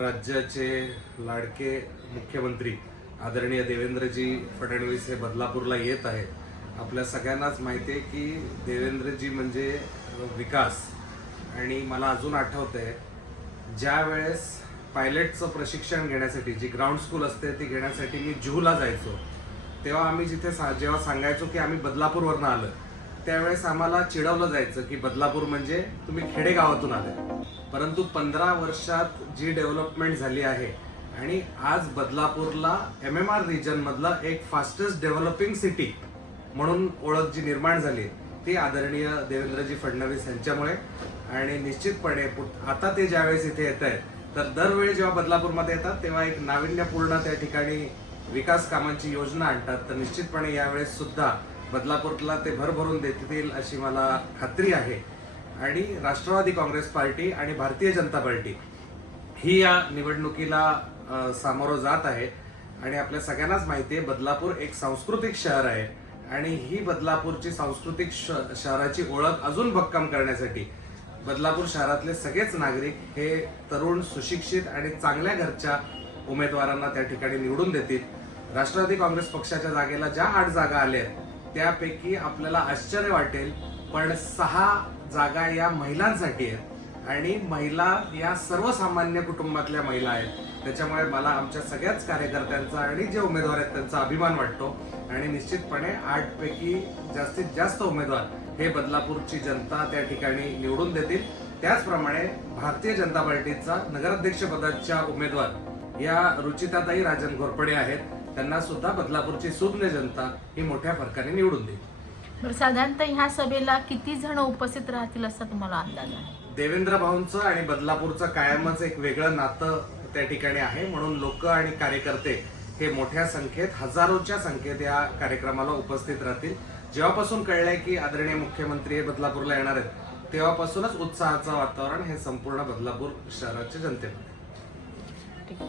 राज्याचे लाडके मुख्यमंत्री आदरणीय देवेंद्रजी फडणवीस हे बदलापूरला येत आहेत। आपल्या सगळ्यांनाच माहिती आहे की देवेंद्रजी म्हणजे विकास। आणि मला अजून आठवतंय ज्या वेळेस पायलटचं प्रशिक्षण घेण्यासाठी जी ग्राउंड स्कूल असते ती घेण्यासाठी मी जुहूला जायचो, तेव्हा आम्ही जेव्हा सांगायचो की आम्ही बदलापूरवरनं आलो, त्यावेळेस आम्हाला चिडवलं जायचं की बदलापूर म्हणजे तुम्ही खेडेगावातून आले। परंतु 15 वर्षात जी डेव्हलपमेंट झाली आहे आणि आज बदलापूरला MMR रिजन मधला एक फास्टेस्ट डेव्हलपिंग सिटी म्हणून ओळख जी निर्माण झाली ती आदरणीय देवेंद्रजी फडणवीस यांच्यामुळे। आणि निश्चितपणे आता ते ज्यावेळेस इथे येत आहेत तर दरवेळी जेव्हा बदलापूरमध्ये येतात तेव्हा एक नाविन्यपूर्ण त्या ठिकाणी विकास कामांची योजना आणतात। तर निश्चितपणे यावेळेस सुद्धा बदलापूरला ते भरभरून देतील अशी मला खात्री आहे। आणि राष्ट्रवादी काँग्रेस पार्टी आणि भारतीय जनता पार्टी ही या निवडणुकीला सामोरं जात आहे। आणि आपल्या सगळ्यांनाच माहिती आहे बदलापूर एक सांस्कृतिक शहर आहे आणि ही बदलापूरची सांस्कृतिक शहराची ओळख अजून भक्कम करण्यासाठी बदलापूर शहरातले सगळेच नागरिक हे तरुण सुशिक्षित आणि चांगल्या घरच्या उमेदवारांना त्या ठिकाणी निवडून देतील। राष्ट्रवादी काँग्रेस पक्षाच्या जागेला ज्या 8 जागा आल्या त्यापैकी आपल्याला आश्चर्य वाटेल पण 6 जागा या महिलांसाठी आहेत आणि महिला या सर्वसामान्य कुटुंबातल्या महिला आहेत। त्याच्यामुळे मला आमच्या सगळ्याच कार्यकर्त्यांचा आणि जे उमेदवार आहेत त्यांचा अभिमान वाटतो। आणि निश्चितपणे 8 पैकी जास्तीत जास्त उमेदवार हे बदलापूरची जनता त्या ठिकाणी निवडून देतील। त्याचप्रमाणे भारतीय जनता पार्टीचा नगराध्यक्ष पदाच्या उमेदवार या रुचिताताई राजन घोरपडे आहेत, त्यांना सुद्धा बदलापूरची सुज्ञ जनता ही मोठ्या फरकाने निवडून देईल। बरं, साधारणतः ह्या सभेला किती जण उपस्थित राहतील असा तुम्हाला अंदाज आहे? देवेंद्र भाऊंचं आणि बदलापूरचं कायमच एक वेगळं नातं त्या ठिकाणी आहे, म्हणून लोक आणि कार्यकर्ते हे मोठ्या संख्येत हजारोच्या संख्येत या कार्यक्रमाला उपस्थित राहतील। जेव्हापासून कळलंय की आदरणीय मुख्यमंत्री हे बदलापूरला येणार आहेत तेव्हापासूनच उत्साहाचं वातावरण हे संपूर्ण बदलापूर शहराच्या जनतेमध्ये